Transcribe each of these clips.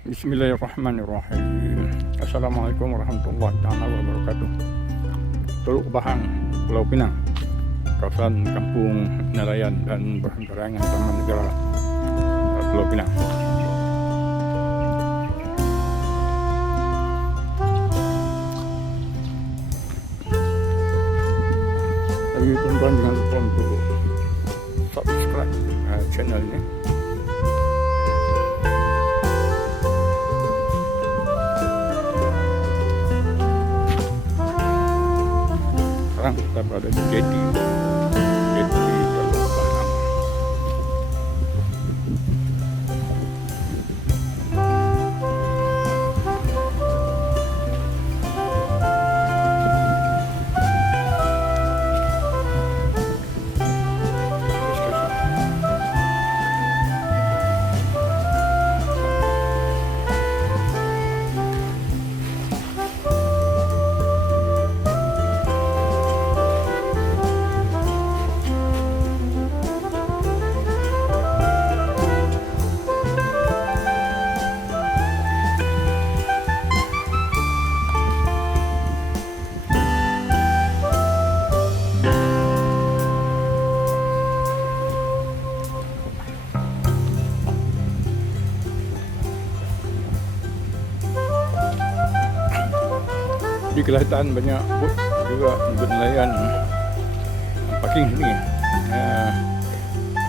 Bismillahirrahmanirrahim. Assalamualaikum warahmatullahi wabarakatuh. Teluk Bahang, Pulau Pinang, kawasan Kampung Nelayan dan Berhantarangan Taman Negara Pulau Pinang. Jadi tuan-tuan jangan lupa untuk subscribe channel ini. Sekarang kita berada di jeti Teluk Bahang. Di kelihatan banyak bot juga bot nelayan parking sini.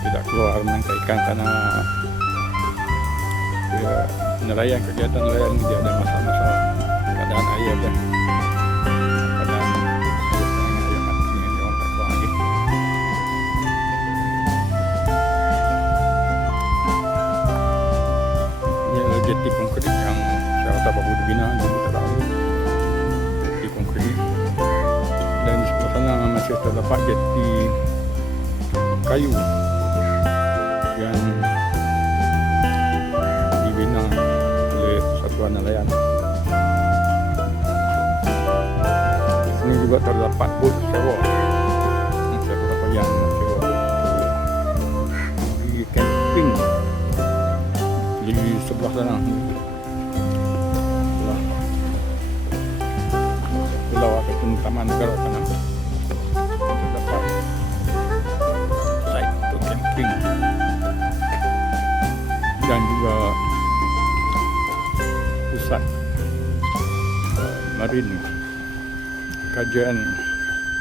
Tidak keluar menangkap ikan karena nelayan, kegiatan nelayan dia ada masa-masa keadaan air dan keadaan air mati yang orang tak keluar lagi. Ini adalah jeti konkrit yang saya rasa baru dibina dulu terlalu. Dan di sebelah sana masih terdapat jeti kayu yang dibina oleh Persatuan Nelayan. Di sini juga terdapat bot sewa. Beberapa yang sewa di camping di sebelah sana. Pulau ataupun Taman Negara sana terdapat site untuk camping dan juga pusat marine,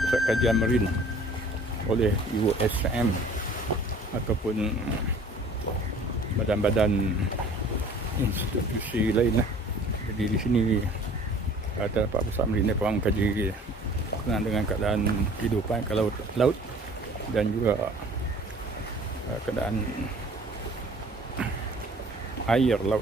pusat kajian marine oleh USM ataupun badan-badan institusi lain lah. Jadi di sini terdapat pusat marine perang kaji berkenaan dengan keadaan kehidupan ke laut dan juga keadaan air laut.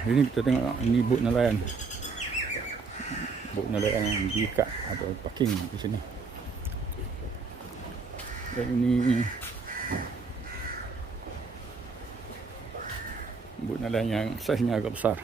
Ini kita tengok, ini bot nelayan yang diikat atau parking di sini. Dan ini bot nelayan yang saiznya agak besar.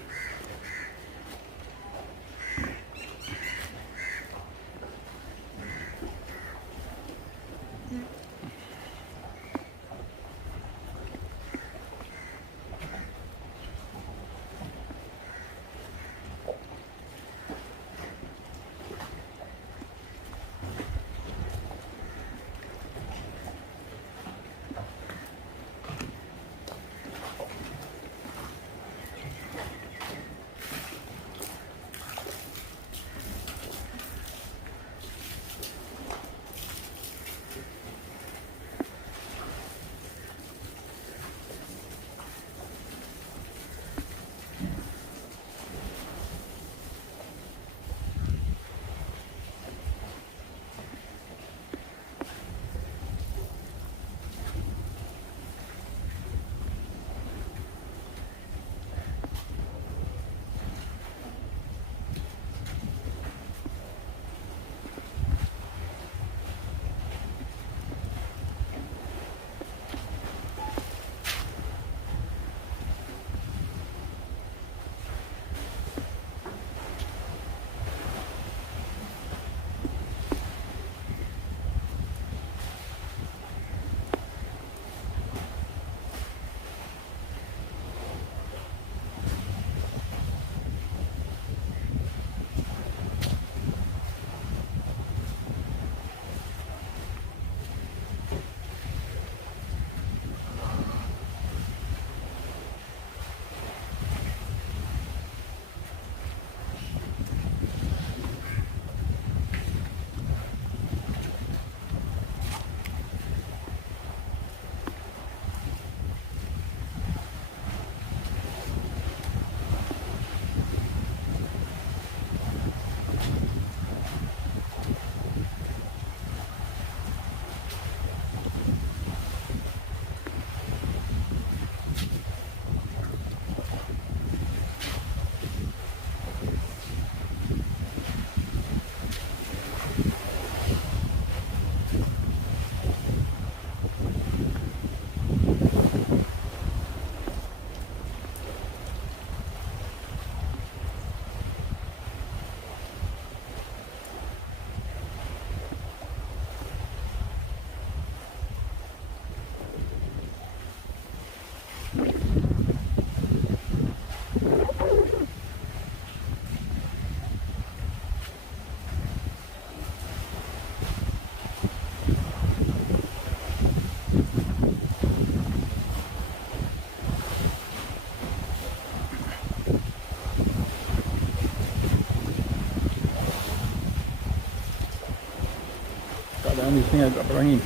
Ni tengah agak berangin.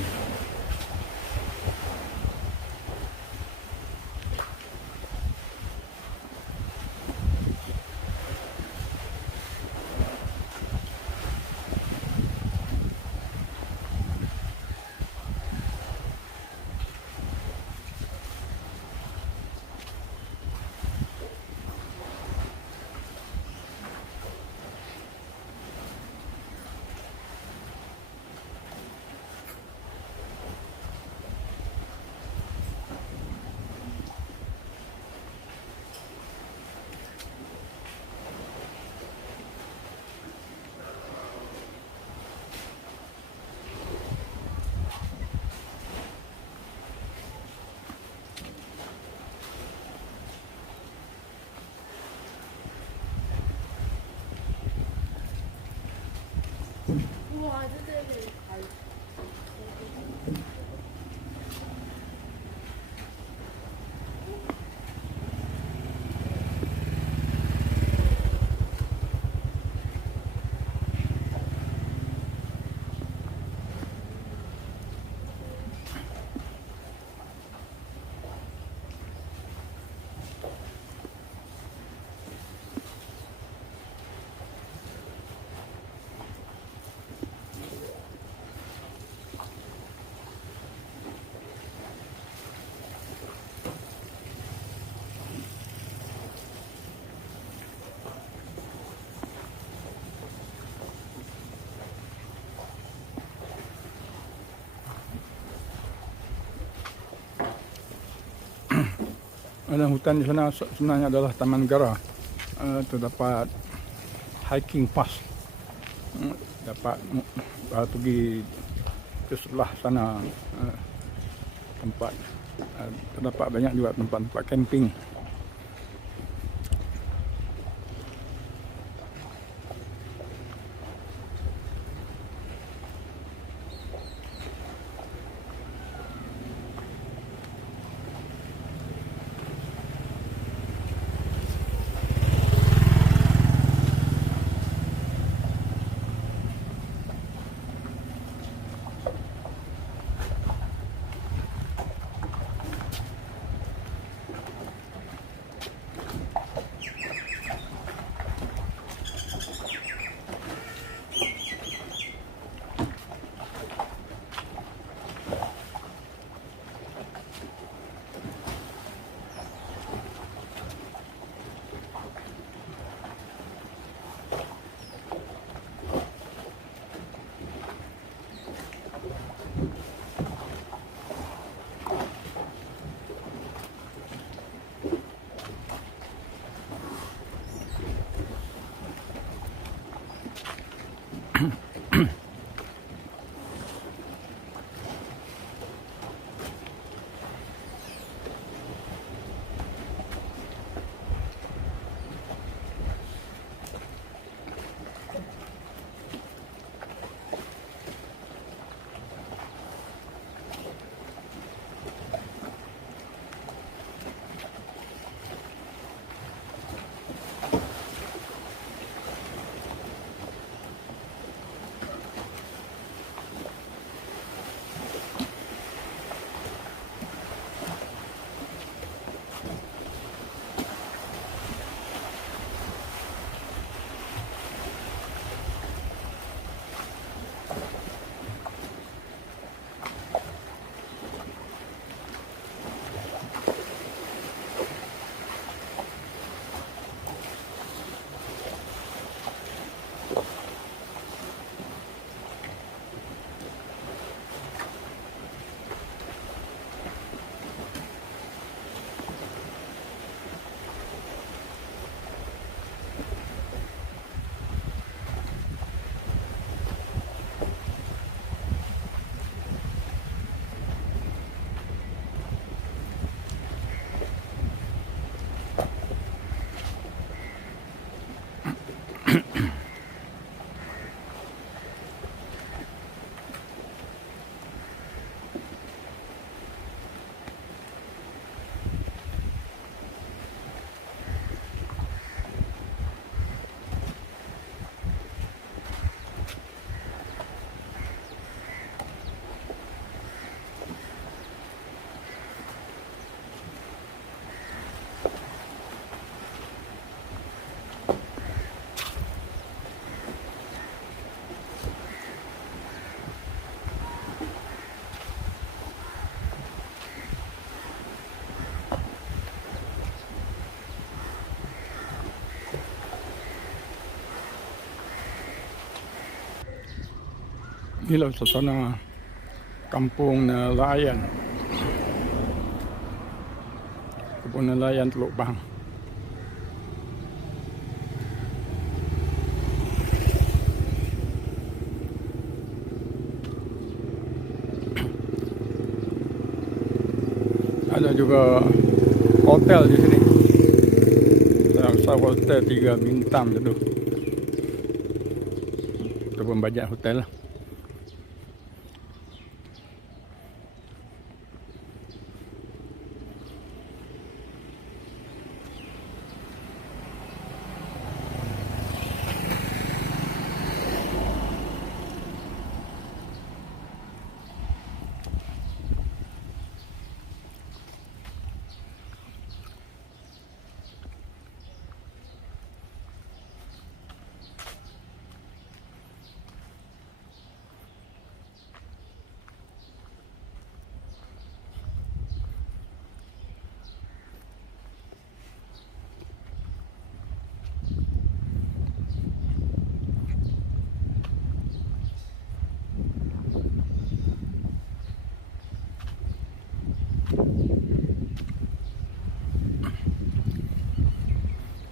우와, 쟤들 잘. Dalam hutan di sana sebenarnya adalah taman negara. Terdapat hiking pass. Dapat pergi ke sebelah sana tempat terdapat banyak juga tempat-tempat camping. Inilah suasana kampung nelayan. Kebun nelayan Teluk Bahang. Ada juga hotel di sini. Saya rasa hotel 3 bintang tu. Ataupun bajet hotel lah.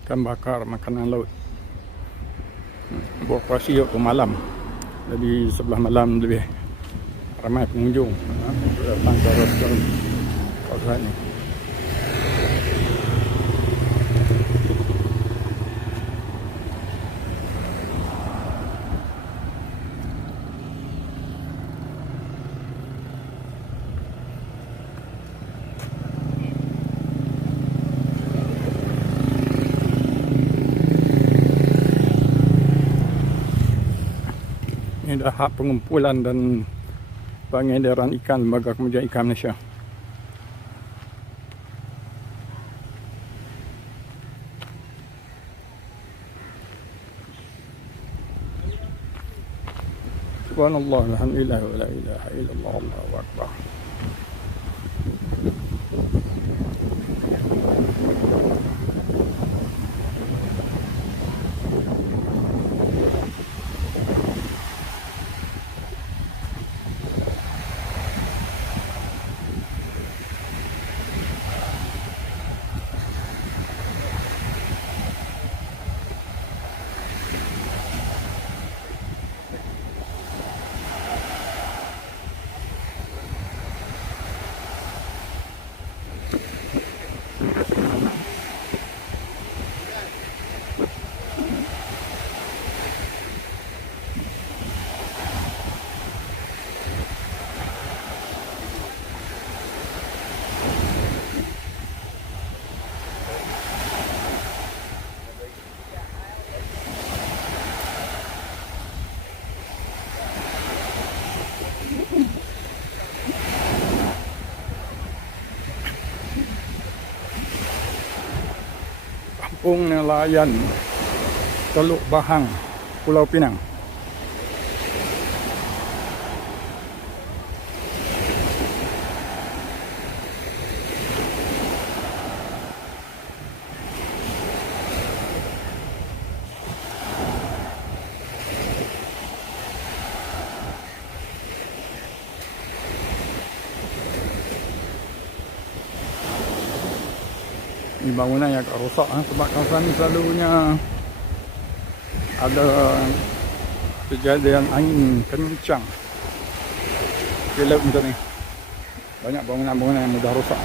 Ikan bakar, makanan laut. Beroperasi waktu malam. Jadi sebelah malam lebih ramai pengunjung datang ke restoran kawasan ini. Ini dah hak pengumpulan dan pengedaran ikan Lembaga Kemajuan Ikan Malaysia. Subhanallah, alhamdulillah, wa la ilaha illallah, Allahu akbar. Kampung nelayan Teluk Bahang, Pulau Pinang. Ini bangunan yang agak rosak sebab kawasan ni selalunya ada kejadian angin kencang di laut macam ni. Banyak bangunan-bangunan yang mudah rosak.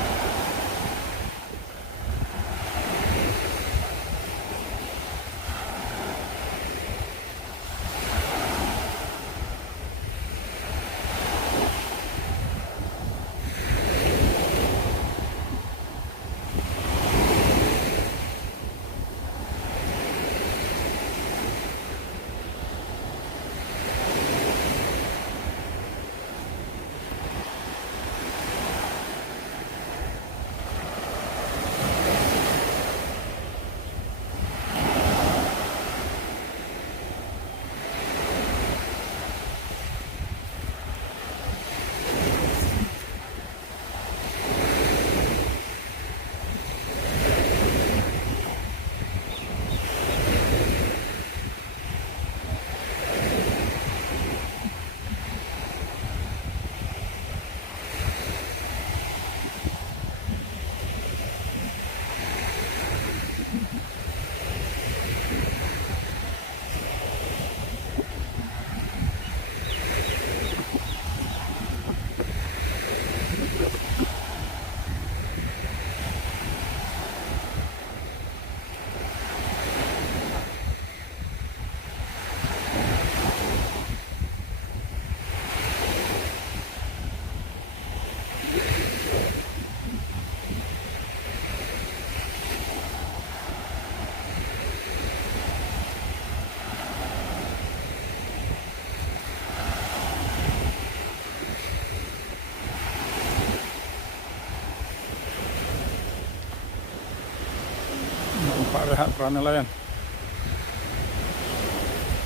tempat rehat para nelayan,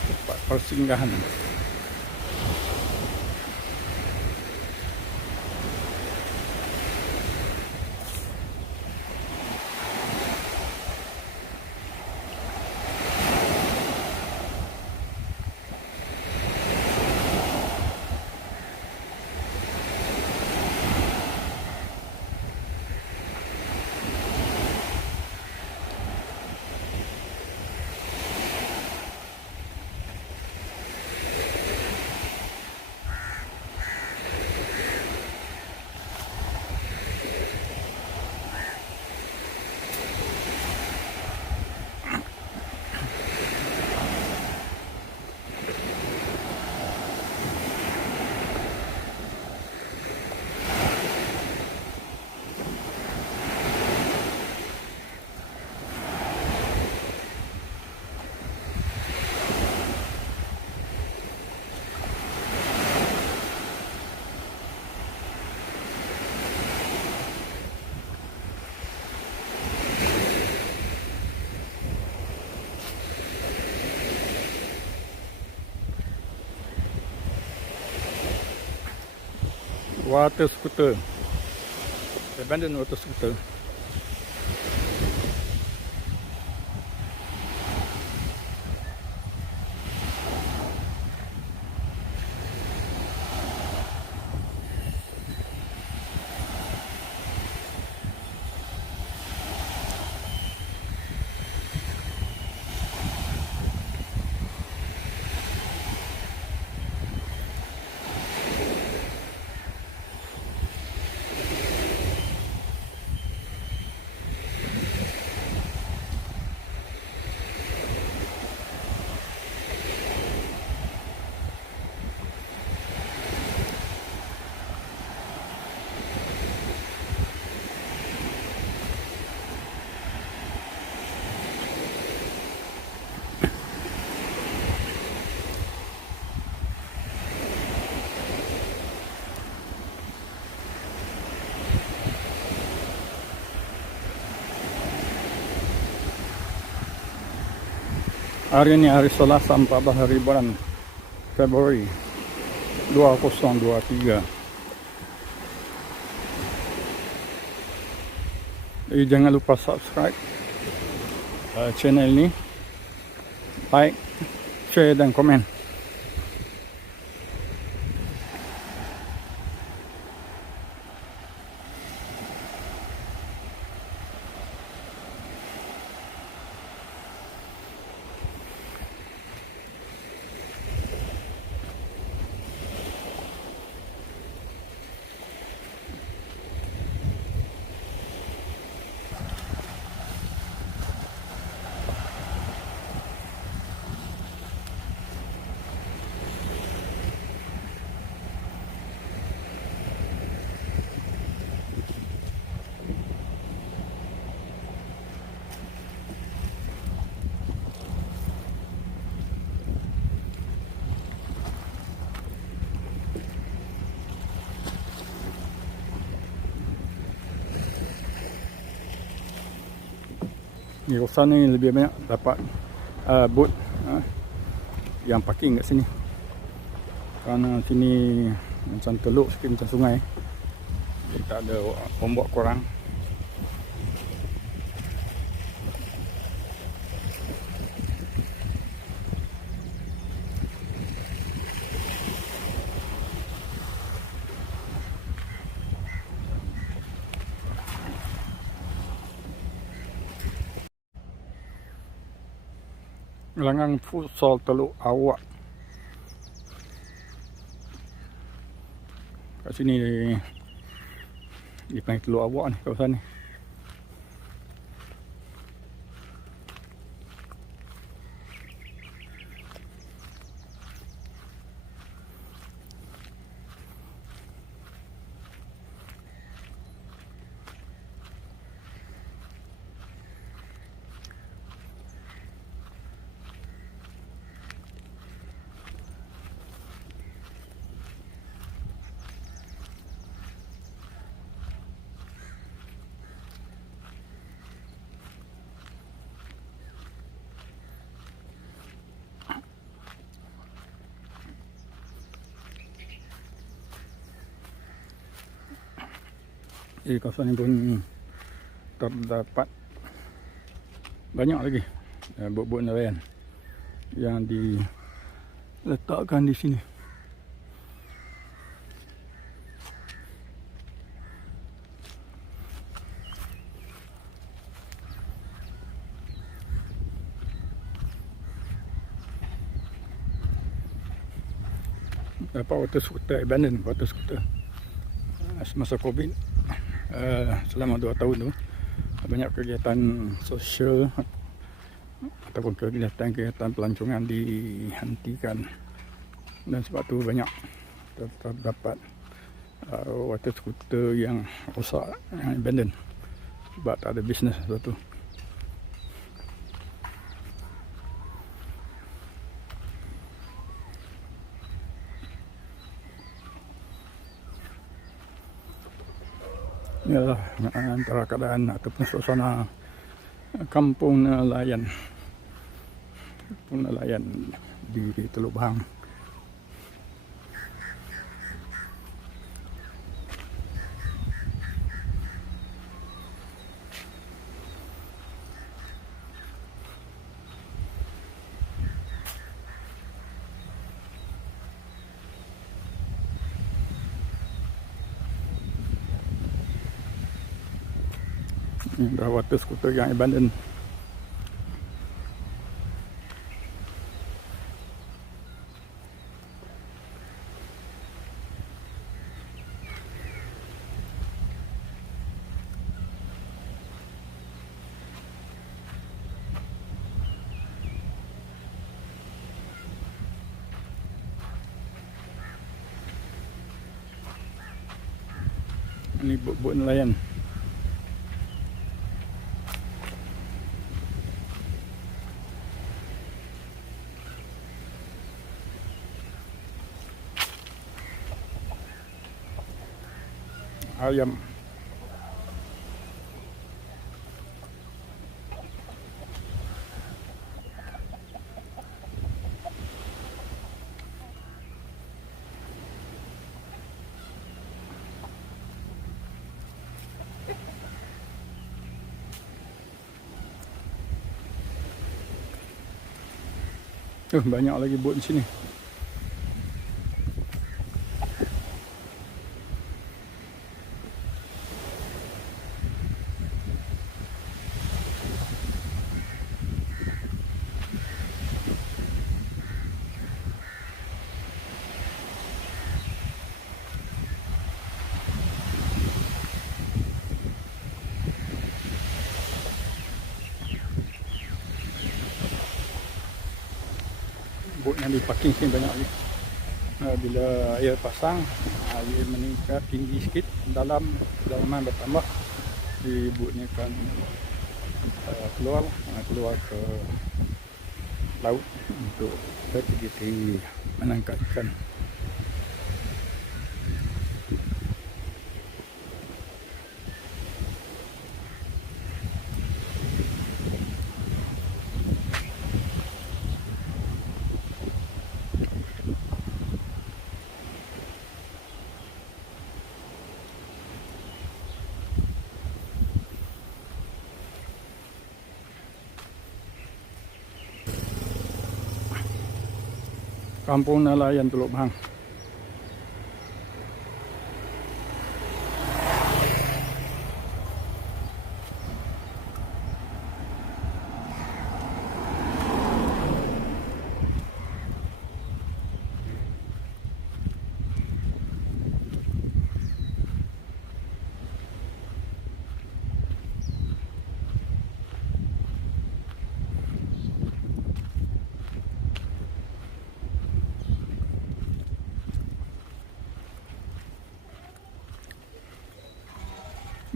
tempat persinggahan. Water scooter, abandoned water scooter. Hari ini hari Selasa 14 hari bulan Februari 2023. Jadi jangan lupa subscribe channel ini, like, share dan komen. Di kawasan ni lebih banyak dapat boat yang parking kat sini. Kerana sini macam teluk sikit, macam sungai. Jadi tak ada ombak korang. Gelanggang futsal Teluk Awak. Kat sini dipanggil Teluk Awak ni, kawasan ni. Di kawasan ini pun terdapat banyak lagi bot-bot nelayan yang diletakkan di sini. Water scooter abandoned, water scooter semasa COVID. Selama 2 tahun tu banyak kegiatan sosial ataupun kegiatan pelancongan dihentikan, dan sebab tu banyak terdapat water scooter yang rosak, yang abandoned sebab tak ada bisnes satu. Inilah antara keadaan ataupun suasana kampung nelayan di Teluk Bahang. Ini dah water scooter yang abandoned. Ini bot-bot nelayan. Ayam. Banyak lagi bot di sini. Bot yang diparking sini banyak lagi. Bila air pasang, air meningkat tinggi sikit, kedalaman bertambah, di bot ni akan keluar ke laut untuk aktiviti menangkap ikan. Kampung nelayan Teluk Bahang.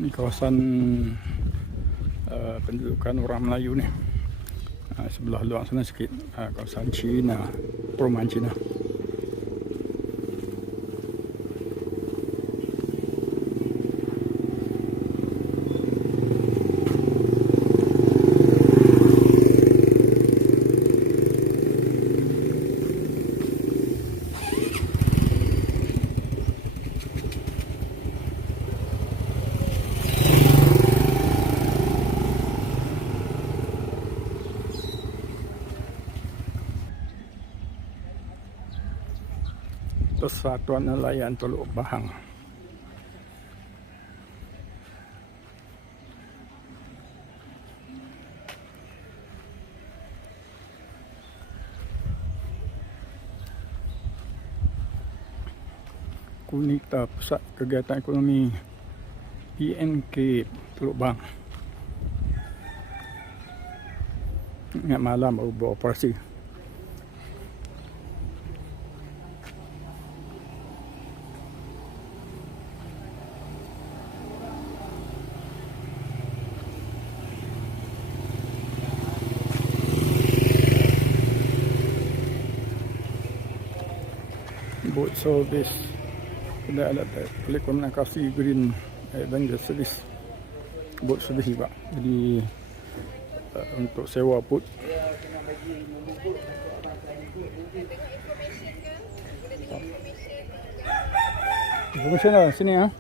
Ini kawasan pendudukan orang Melayu ni. Sebelah luar sana sikit kawasan Cina, perumahan Cina. Persatuan Nelayan Teluk Bahang. KUNITA, Pusat Kegiatan Ekonomi PNK Teluk Bahang. Ingat malam baru beroperasi. Boat service, kedai alat telekomunikasi Green Avenger Service, boat service juga. Jadi untuk sewa boat. Information lah sini ah.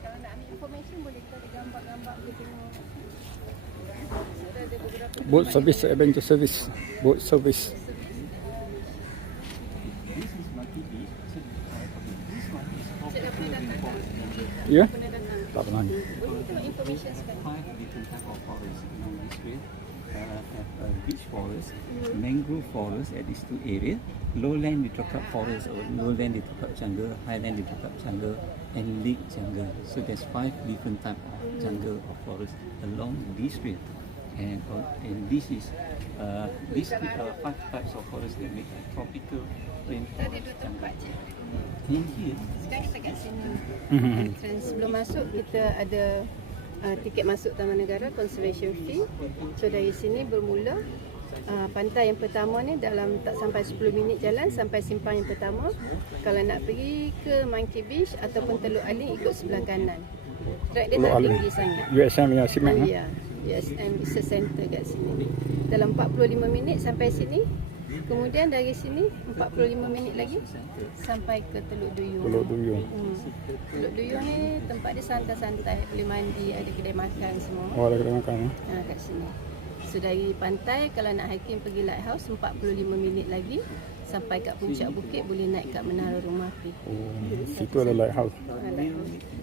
Kalau nak ambil information boleh kita ada gambar-gambar kita tengok. Ada beberapa Boat service, adventure service, boat service. Cik dah pernah datang tak? Ya? Pernah datang. Tak pernah. Boleh tengok information sekali. 5 different type of forest in this way. Have beach forest, mangrove forest at these two areas, lowland Nitrocarp forest or lowland Nitrocarp jungle, highland Nitrocarp jungle, and lake jungle. So there's 5 different type of jungle or forest along this way. And this is these 5 types of forest that make a tropical Tadi rainforest dua jungle. tempat je. In here, Sekarang kita kat sini. Mhm. Entrance. Sebelum masuk kita ada tiket masuk Taman Negara, conservation fee. So dari sini bermula pantai yang pertama ni dalam tak sampai 10 minit jalan sampai simpang yang pertama. Kalau nak pergi ke Monkey Beach ataupun Teluk Aling ikut sebelah kanan. Track dia Teluk tak Aling. tinggi sangat. USM punya simak. Ya, USM Research Center kat sini. Dalam 45 minit sampai sini. Kemudian dari sini 45 minit lagi sampai ke Teluk Duyung. Teluk Duyung. Teluk Duyung ni tempat dia santai-santai, boleh mandi, ada kedai makan semua. Oh, ada kedai makan. Kat sini. So dari pantai kalau nak hiking pergi lighthouse 45 minit lagi sampai kat puncak bukit, boleh naik kat Menara Rumah Api. Oh, situ ada lighthouse.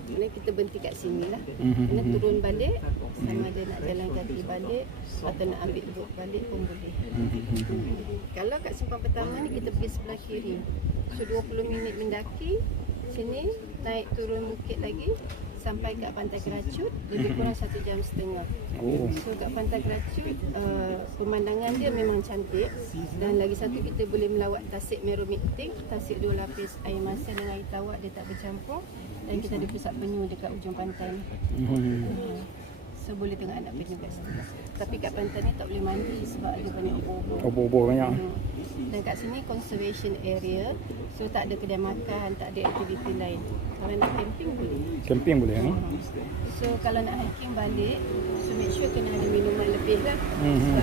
Ini kita berhenti kat sini lah. Mhm. Kena turun balik, sama ada nak jalan kaki balik atau nak ambil boat balik pun boleh. Kalau kat simpang pertama ni kita pergi sebelah kiri. So 20 minit mendaki, sini naik turun bukit lagi sampai kat Pantai Keracut, lebih kurang 1 jam setengah. Oh. So kat Pantai Keracut, pemandangan dia memang cantik. Dan lagi satu kita boleh melawat tasik Meromictic, tasik 2 lapis air masin dengan air tawar, dia tak bercampur. Dan kita ada pusat penyu dekat ujung pantai ni. So boleh tengok anak penyu kat situ. Tapi kat pantai ni tak boleh mandi sebab ada banyak obor-obor. Obor-obor banyak. Dan kat sini conservation area. So tak ada kedai makan, tak ada aktiviti lain. Kalau nak camping boleh. Camping boleh ni. So kalau nak hiking balik, so make sure kena ada minuman lebih lah.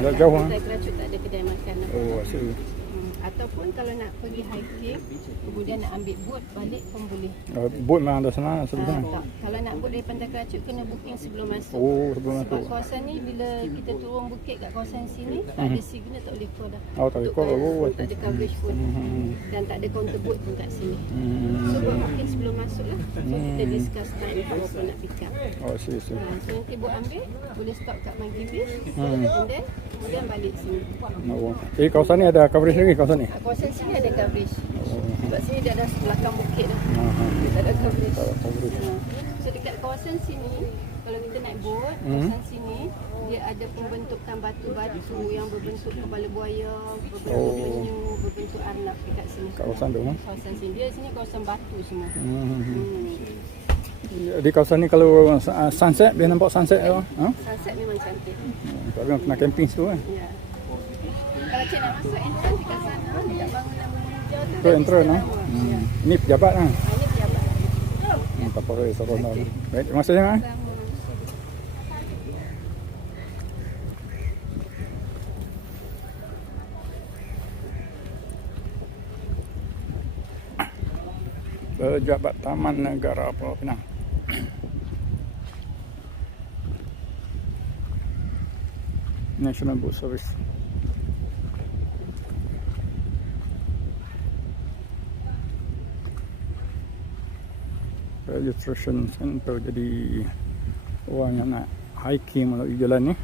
Dah jauh ah. Pantai Keracut tak ada kedai makan lah. Oh, asyik. Ataupun kalau nak pergi hiking, kemudian nak ambil boat balik pun boleh. Boat memang ada sana sebelah sana. Tak. Kalau nak boat dari Pantai Keracut kena booking sebelum masuk. Oh, sebelum Sebab masuk. kawasan ni bila kita turun bukit kat kawasan sini, tak ada signal, tak boleh call dah. Oh, tak boleh call. Oh, tak ada coverage pun. Dan tak ada counter boat pun kat sini. Hmm. So buat booking sebelum masuk lah. So kita discuss time berapa nak pick up. Oh, asyik. So nanti buat ambil, boleh stop kat Monkey Beach. And then kemudian balik sini. Oh. Kawasan ni ada coverage lagi kawasan ni? Kawasan sini ada coverage. Sebab sini dia ada belakang bukit dah. Aha. Tak ada coverage. Tak ada coverage. So dekat kawasan sini, kalau kita naik boat, kawasan sini dia ada pembentukan batu-batu yang berbentuk kepala buaya, berbentuk penyu, berbentuk arnab dekat sini. Kawasan tu. Kawasan sini. Dia sini kawasan batu semua. Di kawasan ni kalau sunset, dia nampak sunset tu. Ha? Sunset memang cantik. Tapi pernah camping situ kan. Ya. Kalau cik nak masuk entrance dekat sana, dekat bangunan hijau tu. Tu entrance ah. Ya. Ini pejabat lah. Ini pejabat. Tak apa boleh seronok. Baik, terima kasih ah. Sama. Pejabat Taman Negara Pulau Pinang. National Boat Service. registration center. Jadi orang yang nak hiking melalui jalan ni,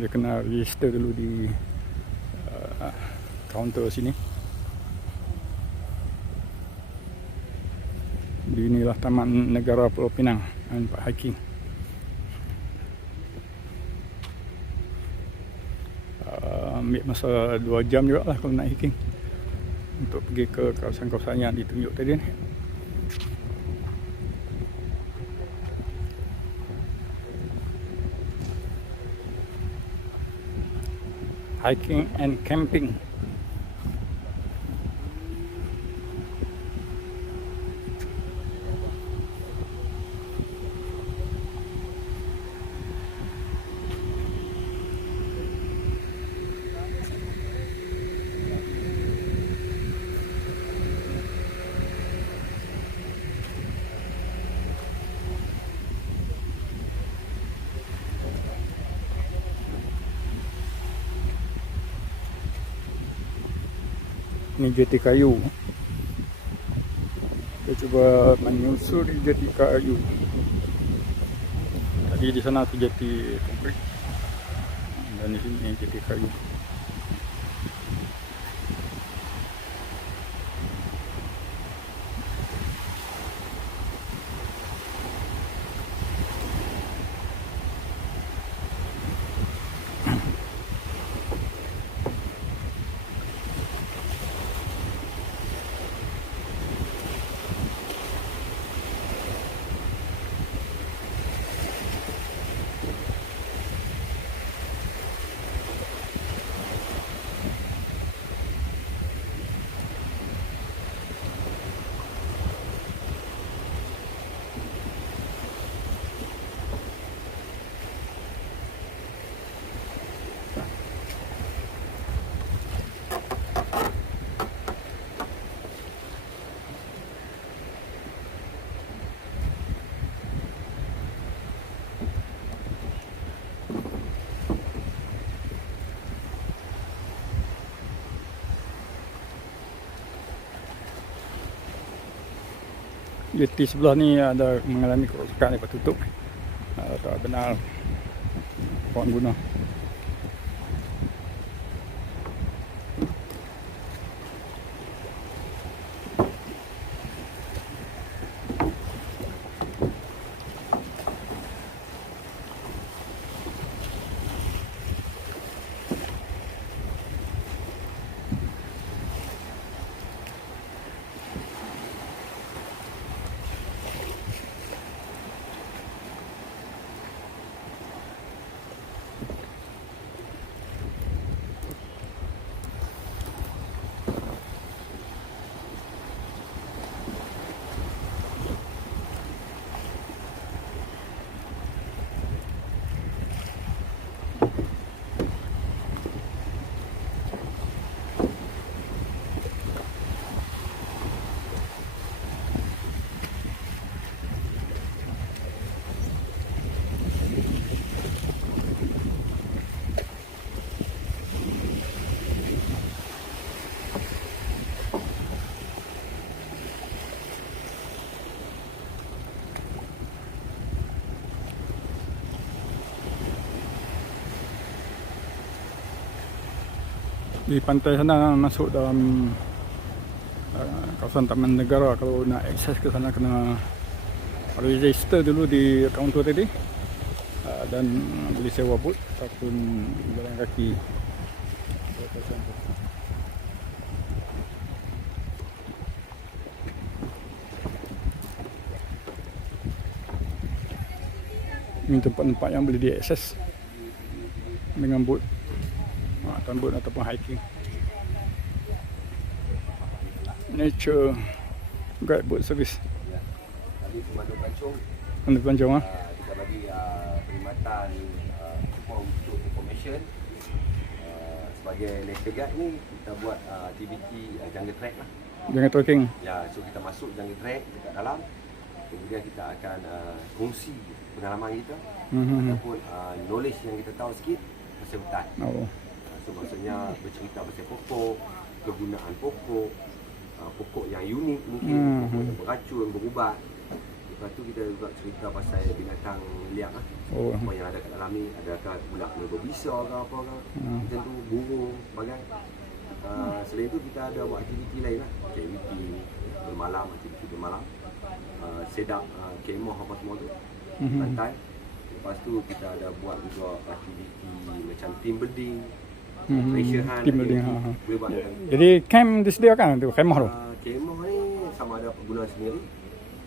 dia kena register dulu di kaunter sini. Di inilah Taman Negara Pulau Pinang, tempat hiking. Ambil masa 2 jam juga lah kalau nak hiking untuk pergi ke kawasan-kawasan yang ditunjuk tadi ni. Hiking and camping. Ni jeti kayu. Kita cuba menyusuri jeti kayu. Tadi di sana tu jeti konkrit, dan di sini jeti kayu. Jeti sebelah ni ada mengalami kerosakan, lepas tutup. Tak benar orang guna. Di pantai sana masuk dalam kawasan Taman Negara. Kalau nak akses ke sana kena register dulu di kaunter tadi, dan beli sewa boot ataupun jalan kaki. Ini tempat-tempat yang boleh diakses dengan boot, boat ataupun hiking. Nature Guide Boat Service. Tadi Pemandu Pancung, Pemandu Pancung kita bagi perkhidmatan untuk information. Sebagai nature guide ni kita buat aktiviti jungle trek lah. Jangan trekking. Ya, so kita masuk jungle trek dekat dalam. Kemudian kita akan kongsi pengalaman kita ataupun knowledge yang kita tahu sikit pasal hutan. Oh. So maksudnya bercerita pasal pokok, kegunaan pokok, pokok yang unik mungkin, pokok yang beracun, berubat. Lepas tu kita juga cerita pasal binatang liar lah. Oh. Apa yang ada kat dalam ni, adakah ular ni berbisa ke apa ke. Macam tu, burung, bagai. Selain tu kita ada buat aktiviti lain lah. Aktiviti bermalam, sedap, kemah apa semua tu. Pantai. Lepas tu kita ada buat juga aktiviti macam team building. Treasure hunt. Team building. Boleh buat dengan Jadi camp disediakan tu, kemah tu. kemah ni sama ada pengguna sendiri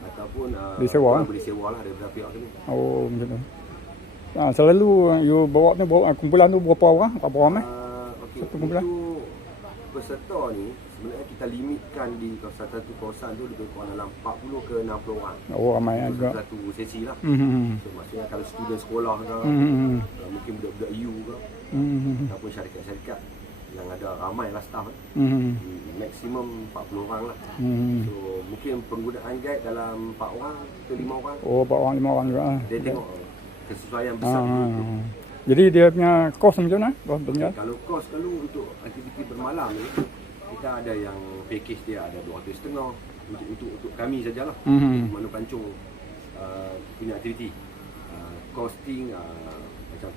ataupun Disewa. orang boleh sewa lah daripada pihak sini. Oh, macam tu. Selalu you bawa ni, kumpulan tu berapa orang? Berapa ramai? Okey, Satu kumpulan? untuk peserta ni sebenarnya kita limitkan di satu kawasan tu lebih kurang dalam 40 ke 60 orang. Oh, ramai juga. Satu sesi lah. Hmm. So, maksudnya kalau student sekolah ke, mungkin budak-budak U ke, ataupun syarikat-syarikat yang ada ramai lah staff. Maksimum 40 orang lah. So mungkin penggunaan guide dalam 4 orang ke 5 orang. Oh, 4 orang, 5 orang juga. Dia tengok kesesuaian besar. Jadi dia punya kos macam mana? Kos berjalan? Kalau kos kalau untuk aktiviti bermalam ni, kita ada yang package dia ada 250 untuk kami sajalah. Manu Pancung punya aktiviti. Costing macam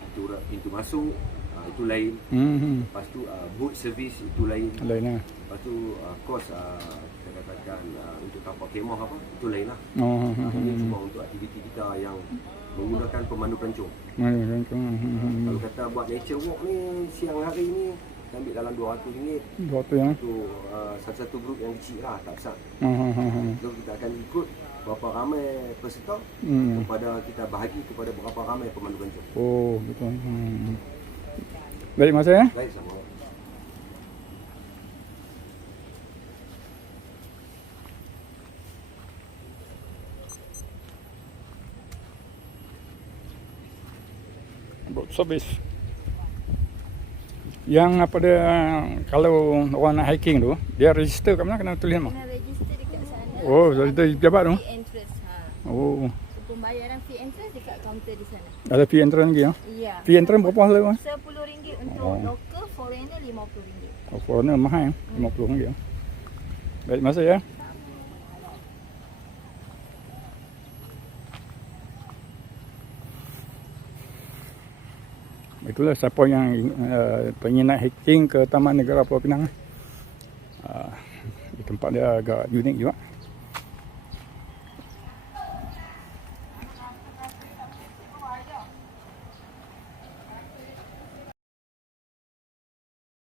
pintu masuk itu lain. Lepas tu boat service itu lain. Lain lah. Lepas tu kos kita katakan untuk tapak kemah apa itu lain lah. Ini semua untuk aktiviti kita yang menggunakan pemandu pelancong. Kalau kata buat nature walk ni siang hari ni kita ambil dalam RM200. 200 yang. Untuk satu-satu grup yang kecil lah, tak besar. So kita akan ikut berapa ramai peserta kepada kita bahagi kepada berapa ramai pemandu pelancong. Oh, betul. Baik masa ya. Baik, sama. Boat service. Yang apa dia, kalau orang nak hiking tu, dia register kat mana, kena tulis mana? Kena register dekat sana. Oh, register pejabat tu. Fee entrance. Oh, So, pembayaran fee entrance dekat kaunter di sana. ada fee entrance lagi ya. Ya. Fee entrance berapa selalu? RM10 untuk local, foreigner RM50. Oh, foreigner mahal ya, RM50 ya. Baik masa ya. Itulah siapa yang ingin nak hiking ke Taman Negara Pulau Pinang. Di tempat dia agak unik juga.